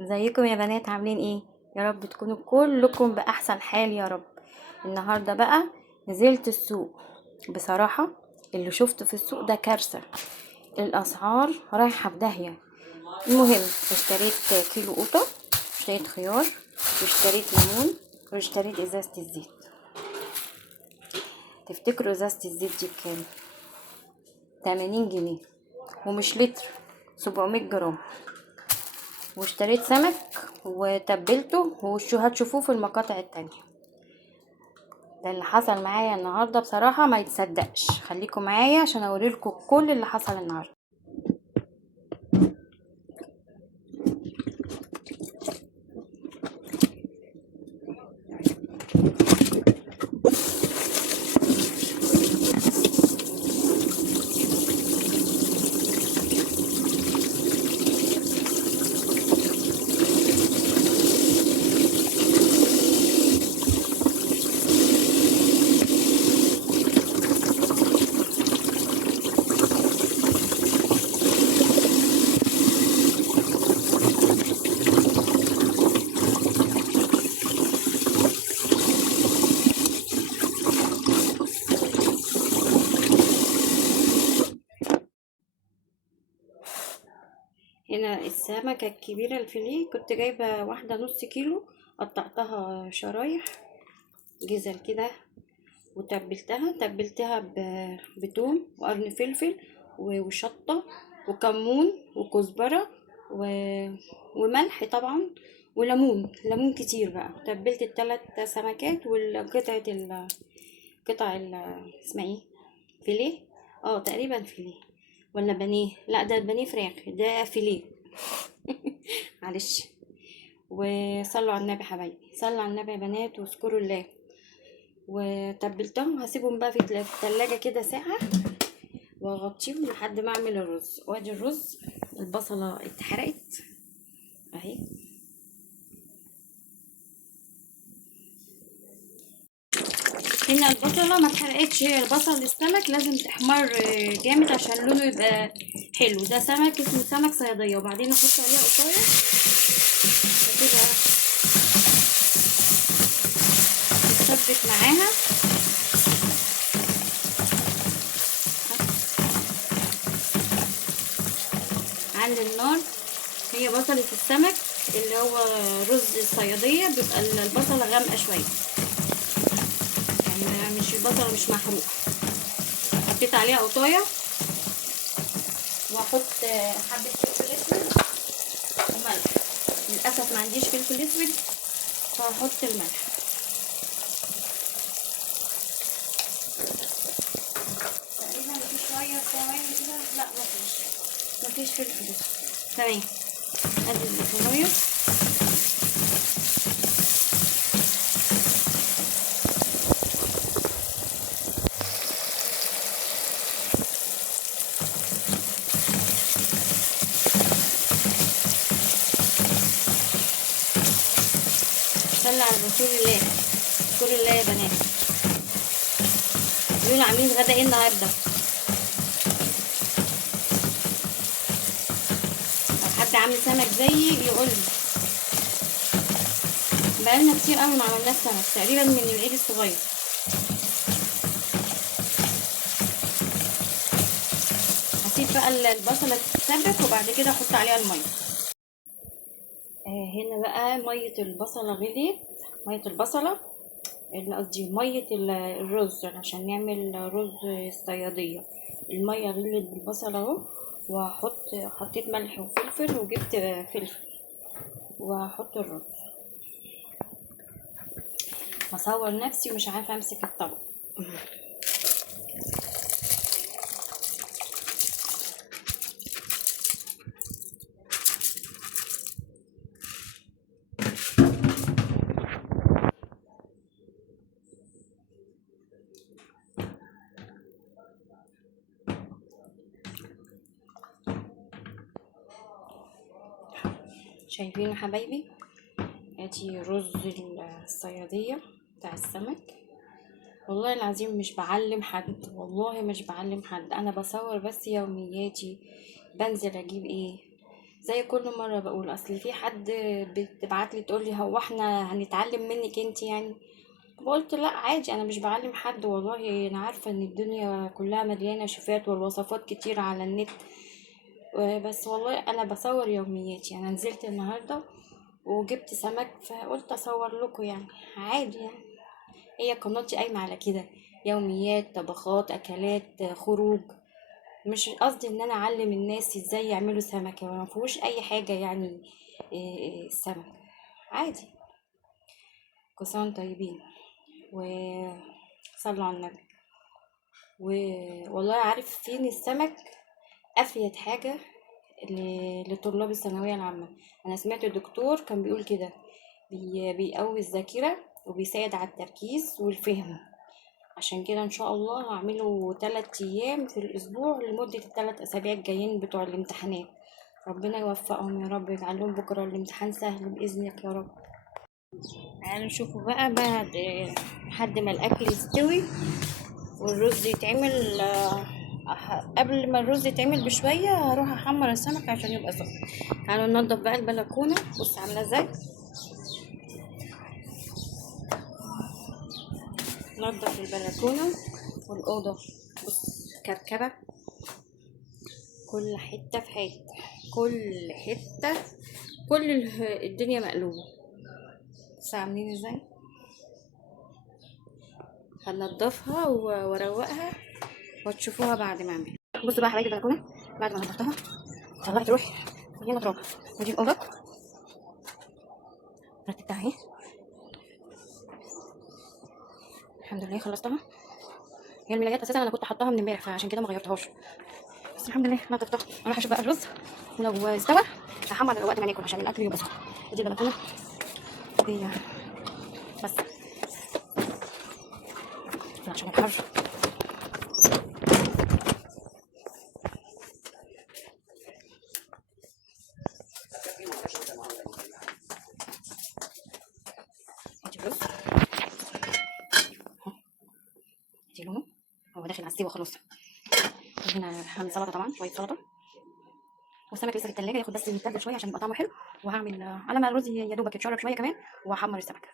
ازيكم يا بنات؟ عاملين ايه؟ يا رب تكونوا كلكم باحسن حال يا رب. النهارده بقى نزلت السوق. بصراحه اللي شفته في السوق ده كارثه. الاسعار رايحه في داهيه. المهم اشتريت كيلو قوطه، اشتريت خيار، واشتريت ليمون، واشتريت ازازه الزيت. تفتكروا ازازه الزيت دي بكام؟ 80 جنيه، ومش لتر، 700 جرام. واشتريت سمك وتبلته وشو هتشوفوه في المقاطع التانية. ده اللي حصل معايا النهاردة، بصراحة ما يتصدقش. خليكم معايا عشان اوريلكم كل اللي حصل النهاردة. هنا السمكة الكبيرة الفيليه كنت جايبة واحدة نص كيلو، قطعتها شرايح جزل كده، وتبلتها بتوم وقرن فلفل وشطة وكمون وكزبرة وملح طبعا، وليمون كتير بقى. تبلت الثلاث سمكات والقطعة اسمها ايه، فيليه. اه تقريبا فيليه ولا بانيه، لا ده بانيه فراخ، ده فيليه. معلش. وصلوا على النبي حبايبي، صلوا على النبي يا بنات واذكروا الله. وتبلتهم، هسيبهم بقى في التلاجة كده ساعة، واغطيهم لحد ما اعمل الرز. وادي الرز، البصلة اتحرقت اهي. هنا البصلة ما اتحرقتش، هي البصل السمك لازم تحمر جامد عشان لونه يبقى حلو. ده سمك اسمه سمك صيادية، وبعدين احط عليها قطاية كده تتسبك معاها. عند النار. هي بصلة السمك اللي هو رز الصيادية بيبقى البصلة غامقة شوية، يعني مش البصلة مش محروقة. حطيت عليها قطاية، واحط حبة فلفل اسود وملح. للأسف ما عنديش فلفل اسود، فهحط الملح. تقريبا في شوية ثواني كده، لا مفيش فلفل اسود. تمام. ادي البصلاية، صلي على رسول الله. رسول الله يا بنات. قولوا عاملين غدا ايه النهارده؟ لو حد عامل سمك زيي يقولي. بقالنا كتير قوي ما عملناش سمك، تقريبا من العيد الصغير. هسيب بقى البصلة تتسبك وبعد كده احط عليها المية. هنا بقى مية البصلة غليت. مية البصلة، قصدي مية الرز عشان نعمل رز الصيادية. المية غليت بالبصلة اهو. حطيت ملح وفلفل، وجبت فلفل، وهحط الرز. هصور نفسي ومش عارفة امسك الطبق. شايفين يا حبايبي؟ ادي رز الصيادية بتاع السمك. والله العظيم مش بعلم حد، والله مش بعلم حد، انا بصور بس يومياتي. بنزل اجيب ايه، زي كل مره بقول اصل في حد بتبعت لي تقول لي هو احنا هنتعلم منك انت يعني. قلت لا عادي، انا مش بعلم حد والله، انا عارفه ان الدنيا كلها مليانه شيفات والوصفات كتير على النت. بس والله انا بصور يومياتي، انا نزلت النهارده وجبت سمك فقلت اصور لكم يعني، عادي يعني. هي قناتي قايمه على كده، يوميات، طبخات، اكلات، خروج. مش قصدي ان انا اعلم الناس ازاي يعملوا سمكه، ما فيهوش اي حاجه يعني. السمك عادي. كل سنه وانتم طيبين وصلوا على النبي. والله عارف فين السمك افيد حاجه لطلاب الثانويه العامه. انا سمعت الدكتور كان بيقول كده، بيقوي الذاكره وبيساعد على التركيز والفهم. عشان كده ان شاء الله هعمله 3 ايام في الاسبوع لمده ال3 اسابيع الجايين بتوع الامتحانات. ربنا يوفقهم يا رب، يجعلهم بكره الامتحان سهل باذنك يا رب. تعالوا نشوفوا بقى بعد لحد ما الاكل يستوي والرز يتعمل. قبل ما الرز يتعمل بشويه هروح احمر السمك عشان يبقى سخن. تعالوا ننضف بقى البلكونه، بص عامله ازاي. ننضف البلكونه والاوضه، بص كركبه، كل حته في حته، كل حته، كل الدنيا مقلوبه. بص عاملين ازاي. هنضفها واروقها وتشوفوها بعد ما اعمل. بصوا بقى حبايبي البلكونه بعد ما نضفتها طلعت روح مليانه تراب. ودي الاوضه رتبتها اهي، الحمد لله خلصتها. هي الملايات اساسا انا كنت حطاها من امبارح فعشان كده ما غيرتهاش، بس الحمد لله نضفتها. اروح اشوف بقى الرز ولو استوى هحمر وقت ما ناكل عشان الاكل يبقى سخن. ودي البلكونه دي بس عشان الحر. ادي الرز ادي لونه، هو داخل على السوا خلاص. هنا هعمل سلطه طبعا، شويه سلطه، والسمك لسه في التلاجة ياخد بس يتبل شويه عشان يبقى طعمه حلو. وهعمل على ما الرز يا دوبك يتشرب شويه كمان وهحمر السمك.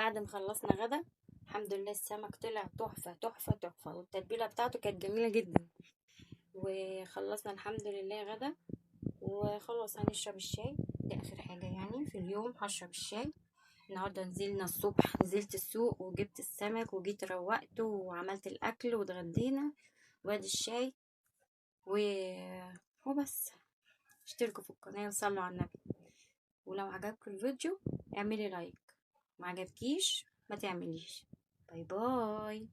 بعد ما خلصنا غدا الحمد لله السمك طلع تحفة تحفة تحفة، والتتبيلة بتاعته كانت جميلة جدا. وخلصنا الحمد لله غدا، وخلاص هنشرب الشاي. دي اخر حاجة يعني في اليوم هشرب الشاي. النهاردة نزلنا الصبح، نزلت السوق وجبت السمك وجيت روقته وعملت الاكل واتغدينا، وادي الشاي وبس. اشتركوا في القناة وصلوا على النبي، ولو عجبكم الفيديو اعملي لايك، ما عجبكيش ما تعمليش. باي باي.